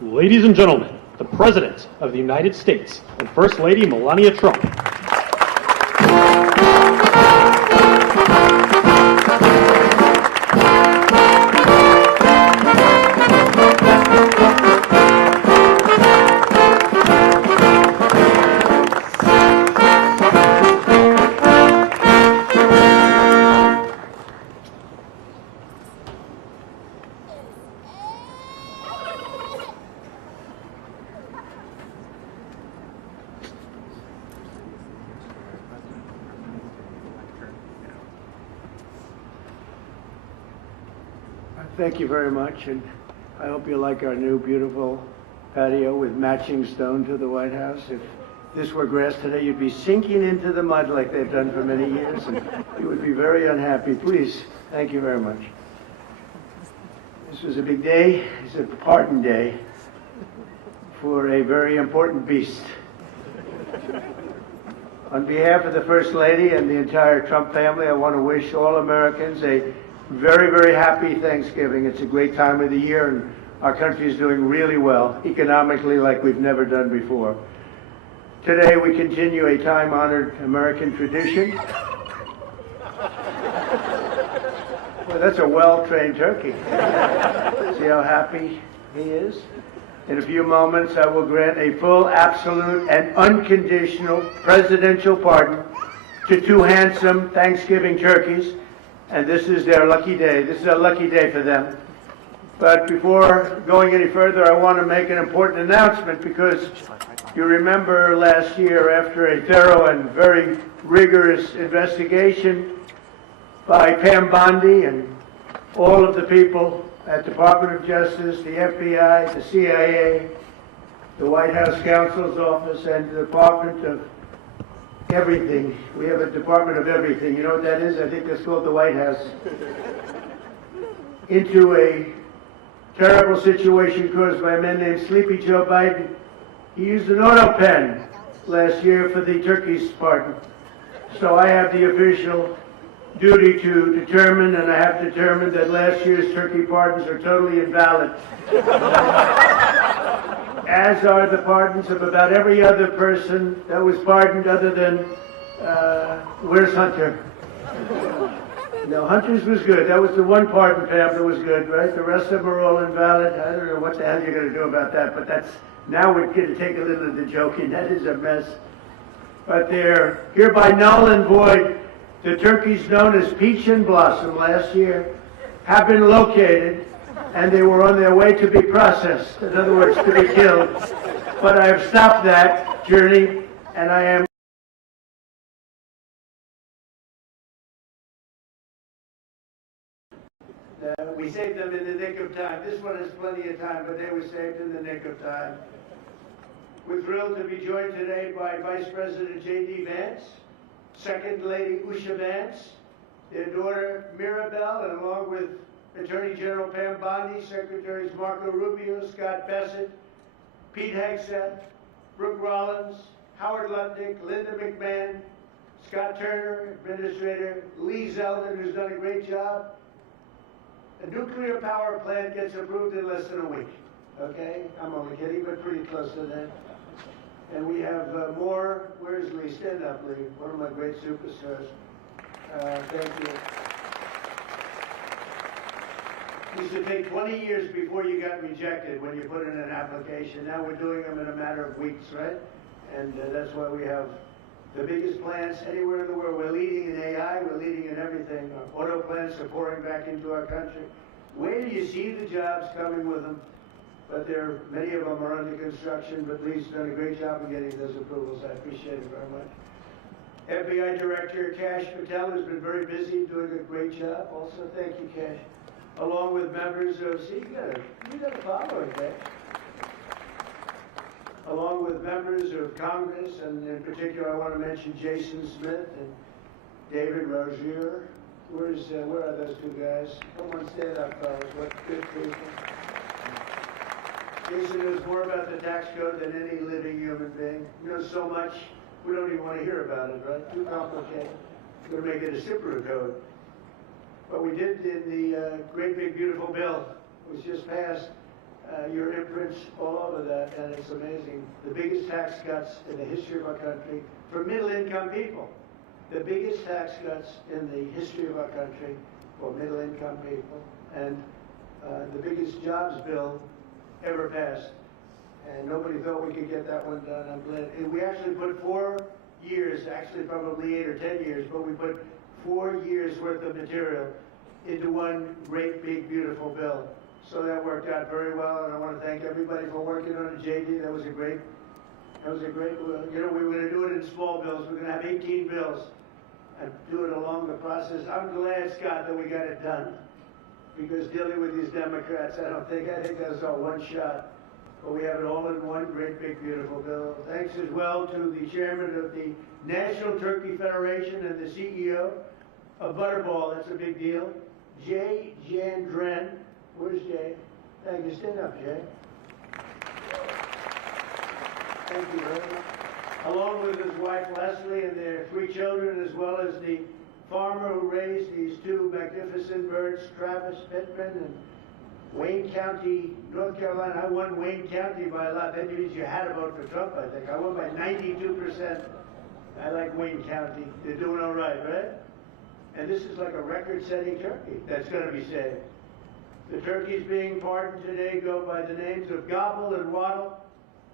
Ladies and gentlemen, the President of the United States and First Lady Melania Trump. Thank you very much, and I hope you like our new beautiful patio with matching stone to the White House. If this were grass today, you'd be sinking into the mud like they've done for many years, and you would be very unhappy. Please, thank you very much. This was a big day. It's a pardon day for a very important beast. On behalf of the First Lady and the entire Trump family, I want to wish all Americans a very, very happy Thanksgiving. It's a great time of the year, and our country is doing really well, economically, like we've never done before. Today, we continue a time-honored American tradition. Well, that's a well-trained turkey. See how happy he is? In a few moments, I will grant a full, absolute, and unconditional presidential pardon to two handsome Thanksgiving turkeys, and this is their lucky day. This is a lucky day for them. But before going any further, I want to make an important announcement, because you remember last year, after a thorough and very rigorous investigation by Pam Bondi and all of the people at the Department of Justice, the FBI, the CIA, the White House Counsel's Office, and the Department of Everything. We have a Department of Everything. You know what that is? I think that's called the White House. Into a terrible situation caused by a man named Sleepy Joe Biden. He used an auto pen last year for the turkey's pardon. So I have the official duty to determine, and I have determined, that last year's turkey pardons are totally invalid. As are the pardons of about every other person that was pardoned, other than, where's Hunter? No, Hunter's was good. That was the one pardon, Pam, that was good, right? The rest of them are all invalid. I don't know what the hell you're going to do about that, but that's, now we're going to take a little of the joking. That is a mess. but they're hereby null and void. The turkeys known as Peach and Blossom last year have been located, and they were on their way to be processed, in other words, to be killed. But I have stopped that journey, and I am we saved them in the nick of time. This one has plenty of time, but they were saved in the nick of time. We're thrilled to be joined today by Vice President J.D. Vance, Second Lady Usha Vance, their daughter Mirabelle, and along with Attorney General Pam Bondi, Secretaries Marco Rubio, Scott Bassett, Pete Hegseth, Brooke Rollins, Howard Lutnick, Linda McMahon, Scott Turner, Administrator Lee Zeldin, who's done a great job. A nuclear power plant gets approved in less than a week. Okay? I'm only kidding, but pretty close to that. And we have more. Where's Lee? Stand up, Lee. One of my great superstars. Thank you. It used to take 20 years before you got rejected when you put in an application. Now we're doing them in a matter of weeks, right? And that's why we have the biggest plants anywhere in the world. We're leading in AI. We're leading in everything. Our auto plants are pouring back into our country. Where do you see the jobs coming with them? But many of them are under construction, but Lee's done a great job of getting those approvals. I appreciate it very much. FBI Director Kash Patel has been very busy doing a great job. Also, thank you, Kash. Along with members of, see, you got to follow it, Kash. Along with members of Congress, and in particular, I want to mention Jason Smith and David Rozier. Where are those two guys? Come on, stand up, fellas. What good people. Jason knows more about the tax code than any living human being. He knows so much, we don't even want to hear about it, right? Too complicated. We're going to make it a SIPRA code. But we did in the great big beautiful bill, which just passed, your imprints all over that, and it's amazing. The biggest tax cuts in the history of our country for middle-income people. The biggest tax cuts in the history of our country for middle-income people, and the biggest jobs bill ever passed. And nobody thought we could get that one done. I'm glad. And we actually put 4 years, actually probably 8 or 10 years, but we put 4 years worth of material into one great, big, beautiful bill. So that worked out very well, and I want to thank everybody for working on it. JD, that was a great, we were going to do it in small bills. We're going to have 18 bills and do it along the process. I'm glad, Scott, that we got it done, because dealing with these Democrats, I think that was all one shot. But we have it all in one great, big, beautiful bill. Thanks as well to the chairman of the National Turkey Federation and the CEO of Butterball. That's a big deal. Jay Jandren. Where's Jay? Thank you. Stand up, Jay. Thank you very much. Along with his wife Leslie and their 3 children, as well as the farmer who raised these 2 magnificent birds, Travis Pittman and Wayne County, North Carolina. I won Wayne County by a lot. That means you had to vote for Trump, I think. I won by 92%. I like Wayne County. They're doing all right, right? And this is like a record-setting turkey that's going to be saved. The turkeys being pardoned today go by the names of Gobble and Waddle.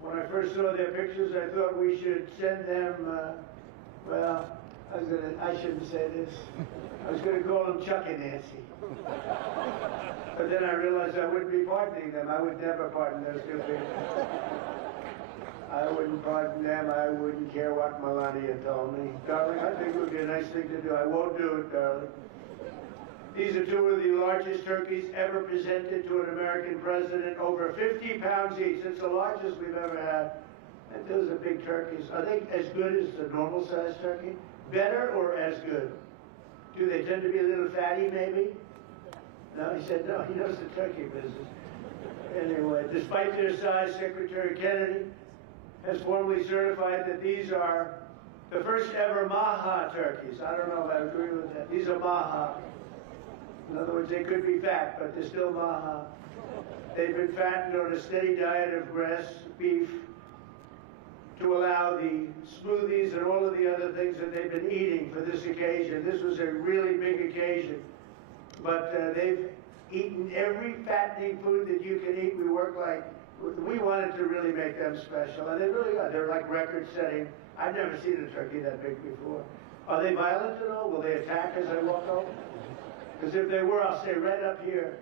When I first saw their pictures, I thought we should send them, I shouldn't say this. I was going to call them Chuck and Nancy. But then I realized I wouldn't be pardoning them. I would never pardon those 2 people. I wouldn't pardon them. I wouldn't care what Melania told me. Darling, I think it would be a nice thing to do. I won't do it, darling. These are 2 of the largest turkeys ever presented to an American president, over 50 pounds each. It's the largest we've ever had. And those are big turkeys. Are they as good as the normal-sized turkey? Better or as good? Do they tend to be a little fatty, maybe? No, he said no. He knows the turkey business. Anyway, despite their size, Secretary Kennedy has formally certified that these are the first ever Maha turkeys. I don't know if I agree with that. These are Maha. In other words, they could be fat, but they're still Maha. They've been fattened on a steady diet of grass, beef, to allow the smoothies and all of the other things that they've been eating for this occasion. This was a really big occasion. But they've eaten every fattening food that you can eat. We wanted to really make them special, and they really are. They're like record-setting I've never seen a turkey that big before. Are they violent at all? Will they attack as I walk over? Because if they were, I'll stay right up here.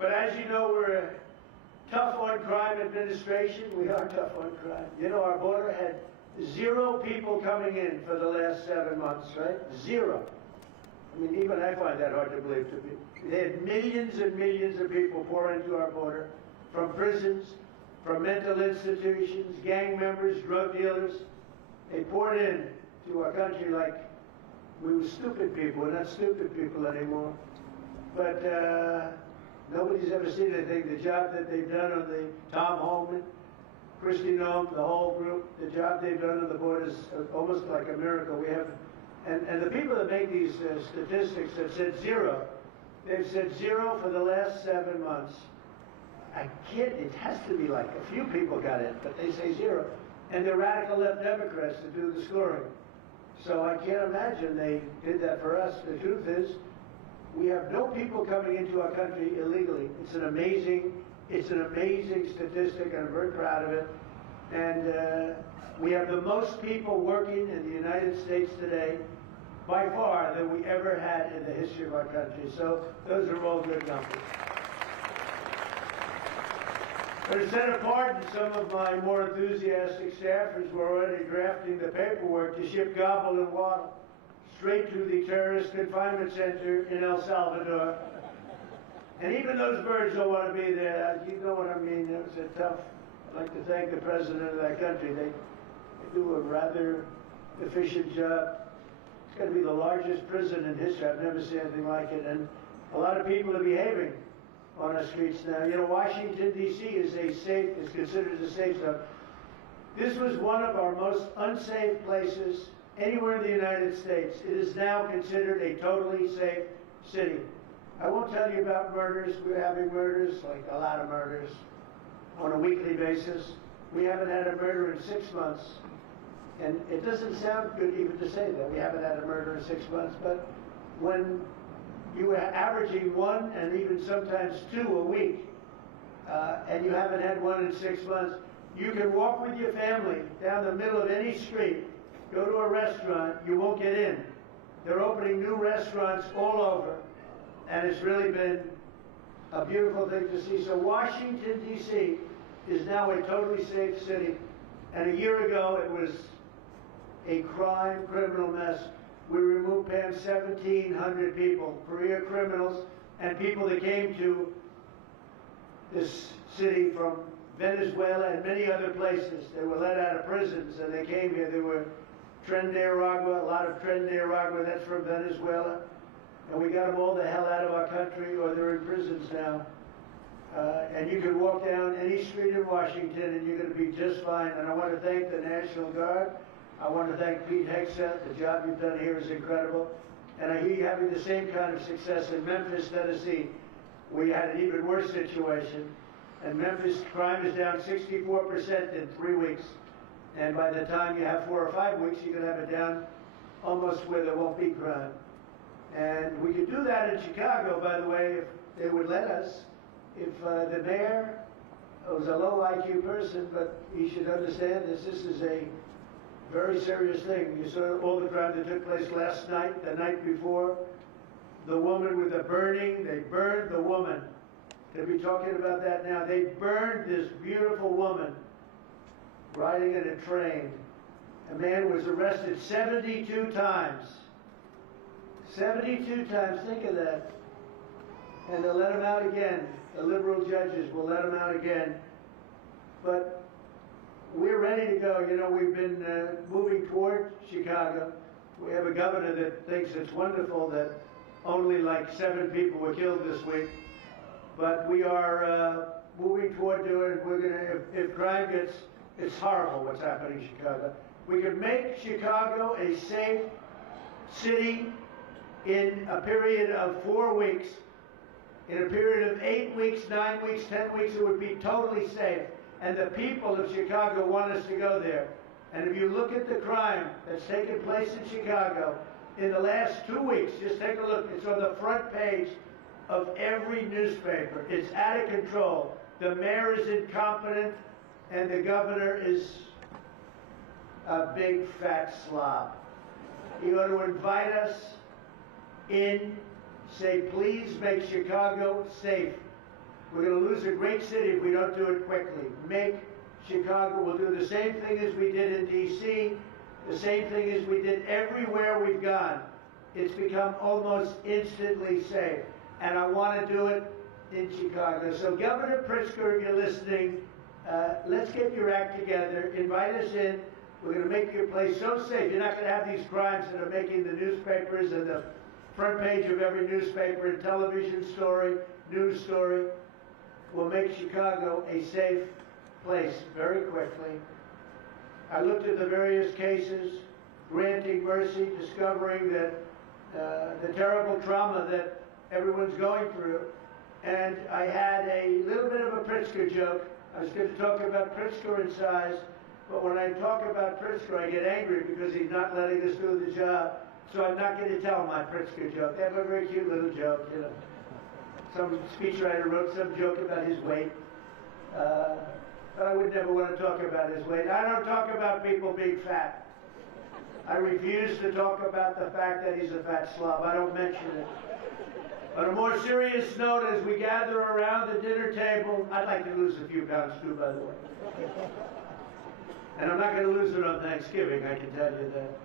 But as you know, we're a tough on crime administration. We are tough on crime. You know, our border had 0 people coming in for the last 7 months, right? 0. I mean, even I find that hard to believe to me. They had millions and millions of people pour into our border from prisons, from mental institutions, gang members, drug dealers. They poured in to our country like we were stupid people. We're not stupid people anymore. But nobody's ever seen anything. The job that they've done on the Tom Holman, Christy Noem, the whole group, the job they've done on the border is almost like a miracle. We have, and the people that make these statistics have said 0. They've said 0 for the last 7 months. I can't, it has to be like a few people got in, but they say 0. And they're radical left Democrats to do the scoring. So I can't imagine they did that for us. The truth is, we have no people coming into our country illegally. It's an amazing statistic, and I'm very proud of it. And we have the most people working in the United States today, by far, than we ever had in the history of our country. So those are all good numbers. But instead of pardon, some of my more enthusiastic staffers were already drafting the paperwork to ship Gobble and Waddle straight to the terrorist confinement center in El Salvador. And even those birds don't want to be there. You know what I mean? It was a tough. I'd like to thank the president of that country. They do a rather efficient job. It's going to be the largest prison in history. I've never seen anything like it. And a lot of people are behaving on our streets now. You know, Washington, D.C. is considered a safe zone. This was one of our most unsafe places anywhere in the United States. It is now considered a totally safe city. I won't tell you about murders. We're having murders, like a lot of murders, on a weekly basis. We haven't had a murder in 6 months. And it doesn't sound good even to say that. We haven't had a murder in 6 months. But when you are averaging 1 and even sometimes 2 a week, and you haven't had 1 in 6 months, you can walk with your family down the middle of any street, go to a restaurant, you won't get in. They're opening new restaurants all over, and it's really been a beautiful thing to see. So Washington, D.C. is now a totally safe city, and a year ago it was a criminal mess. We removed, Pam, 1,700 people, career criminals, and people that came to this city from Venezuela and many other places. They were let out of prisons and they came here. There were Tren de Aragua, a lot of Tren de Aragua, that's from Venezuela. And we got them all the hell out of our country, or they're in prisons now. And you can walk down any street in Washington and you're going to be just fine. And I want to thank the National Guard. I want to thank Pete Hegseth. The job you've done here is incredible. And I hear you having the same kind of success in Memphis, Tennessee. We had an even worse situation. And Memphis crime is down 64% in 3 weeks. And by the time you have 4 or 5 weeks, you're going to have it down almost where there won't be crime. And we could do that in Chicago, by the way, if they would let us. If the mayor was a low IQ person, but he should understand this is a very serious thing. You saw all the crime that took place last night, the night before. The woman with the burning, they burned the woman. They'll be talking about that now. They burned this beautiful woman riding in a train. A man was arrested 72 times. 72 times, think of that. And they'll let him out again. The liberal judges will let him out again. But we're ready to go. You know, we've been moving toward Chicago. We have a governor that thinks it's wonderful that only like 7 people were killed this week. But we are moving toward doing it. We're gonna, if crime gets, it's horrible what's happening in Chicago. We could make Chicago a safe city in a period of 4 weeks. In a period of 8 weeks, 9 weeks, 10 weeks, it would be totally safe. And the people of Chicago want us to go there. And if you look at the crime that's taken place in Chicago in the last 2 weeks, just take a look. It's on the front page of every newspaper. It's out of control. The mayor is incompetent, and the governor is a big fat slob. He ought to invite us in, say, please make Chicago safe. We're going to lose a great city if we don't do it quickly. Make Chicago, we'll do the same thing as we did in D.C., the same thing as we did everywhere we've gone. It's become almost instantly safe. And I want to do it in Chicago. So Governor Pritzker, if you're listening, let's get your act together. Invite us in. We're going to make your place so safe. You're not going to have these crimes that are making the newspapers and the front page of every newspaper and television story, news story. We'll make Chicago a safe place very quickly. I looked at the various cases, granting mercy, discovering that the terrible trauma that everyone's going through. And I had a little bit of a Pritzker joke. I was going to talk about Pritzker and size, but when I talk about Pritzker, I get angry because he's not letting us do the job. So I'm not going to tell my Pritzker joke. They have a very cute little joke, you know. Some speechwriter wrote some joke about his weight. But I would never want to talk about his weight. I don't talk about people being fat. I refuse to talk about the fact that he's a fat slob. I don't mention it. On a more serious note, as we gather around the dinner table, I'd like to lose a few pounds too, by the way. And I'm not going to lose it on Thanksgiving, I can tell you that.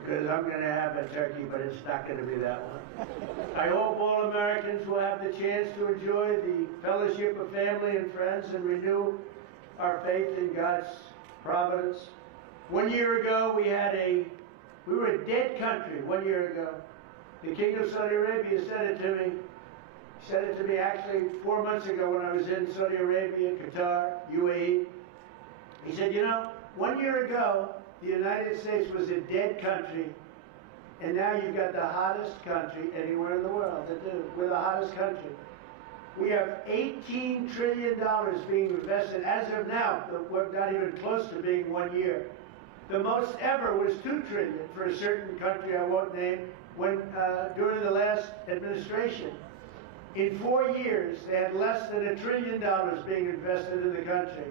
Because I'm going to have a turkey, but it's not going to be that one. I hope all Americans will have the chance to enjoy the fellowship of family and friends and renew our faith in God's providence. 1 year ago, we were a dead country 1 year ago. The King of Saudi Arabia said it to me. He said it to me actually 4 months ago when I was in Saudi Arabia, Qatar, UAE. He said, you know, 1 year ago, the United States was a dead country, and now you've got the hottest country anywhere in the world. We're the hottest country. We have $18 trillion being invested as of now. We're not even close to being 1 year. The most ever was $2 trillion for a certain country I won't name during the last administration. In 4 years, they had less than $1 trillion being invested in the country.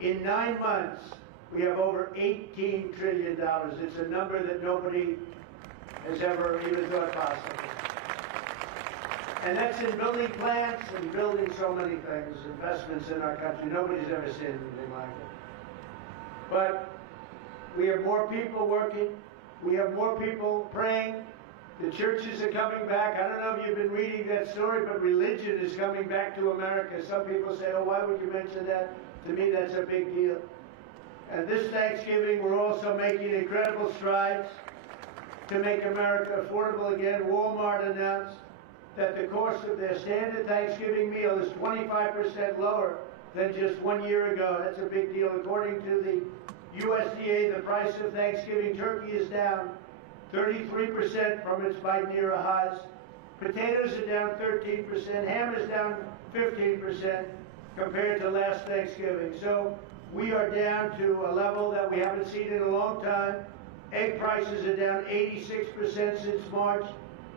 In 9 months, we have over $18 trillion. It's a number that nobody has ever even thought possible. And that's in building plants and building so many things, investments in our country. Nobody's ever seen anything like it. But we have more people working. We have more people praying. The churches are coming back. I don't know if you've been reading that story, but religion is coming back to America. Some people say, oh, why would you mention that? To me, that's a big deal. And this Thanksgiving, we're also making incredible strides to make America affordable again. Walmart announced that the cost of their standard Thanksgiving meal is 25% lower than just 1 year ago. That's a big deal. According to the USDA, the price of Thanksgiving turkey is down 33% from its Biden era highs. Potatoes are down 13%. Ham is down 15% compared to last Thanksgiving. So we are down to a level that we haven't seen in a long time. Egg prices are down 86% since March,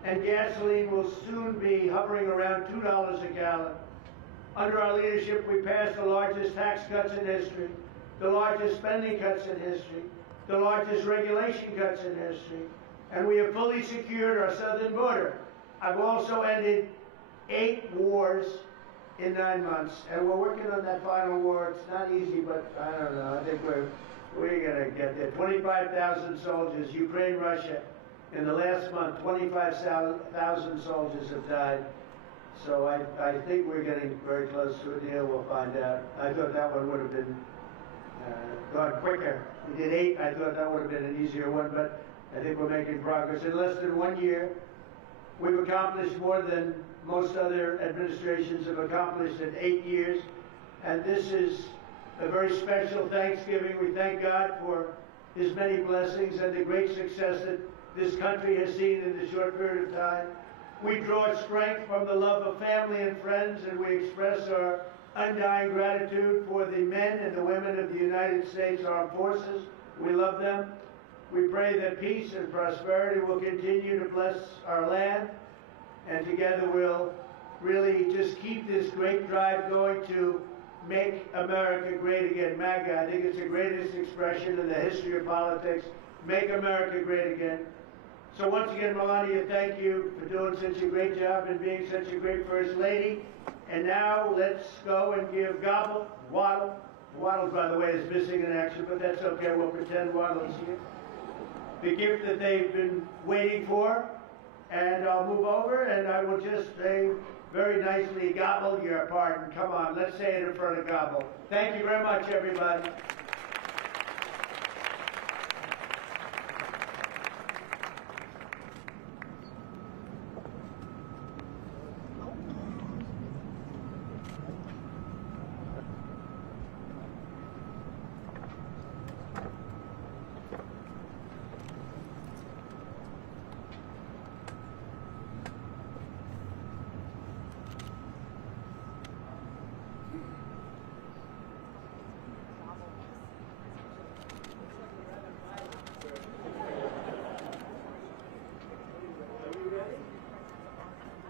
and gasoline will soon be hovering around $2 a gallon. Under our leadership, we passed the largest tax cuts in history, the largest spending cuts in history, the largest regulation cuts in history, and we have fully secured our southern border. I've also ended 8 wars in 9 months, and we're working on that final war. It's not easy, but I don't know. I think we're going to get there. 25,000 soldiers, Ukraine, Russia. In the last month, 25,000 soldiers have died. So I think we're getting very close to a deal. We'll find out. I thought that one would have been gone quicker. We did 8. I thought that would have been an easier one, but I think we're making progress. In less than 1 year, we've accomplished more than most other administrations have accomplished in 8 years. And this is a very special Thanksgiving. We thank God for His many blessings and the great success that this country has seen in this short period of time. We draw strength from the love of family and friends, and we express our undying gratitude for the men and the women of the United States Armed Forces. We love them. We pray that peace and prosperity will continue to bless our land, and together we'll really just keep this great drive going to Make America Great Again, MAGA. I think it's the greatest expression in the history of politics. Make America great again. So once again, Melania, thank you for doing such a great job and being such a great First Lady. And now let's go and give Gobble, Waddle. Waddle, by the way, is missing in action, but that's okay. We'll pretend Waddle is here. The gift that they've been waiting for. And I'll move over and I will just say very nicely, Gobble, your pardon. Come on, let's say it in front of Gobble. Thank you very much, everybody.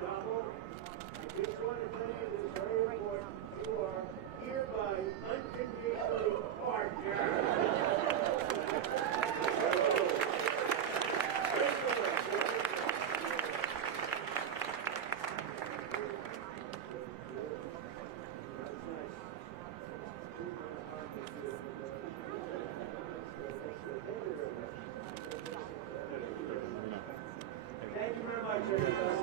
Gobble, I just want to tell you this very important. You are hereby unconditionally pardoned. Thank you very much, everybody.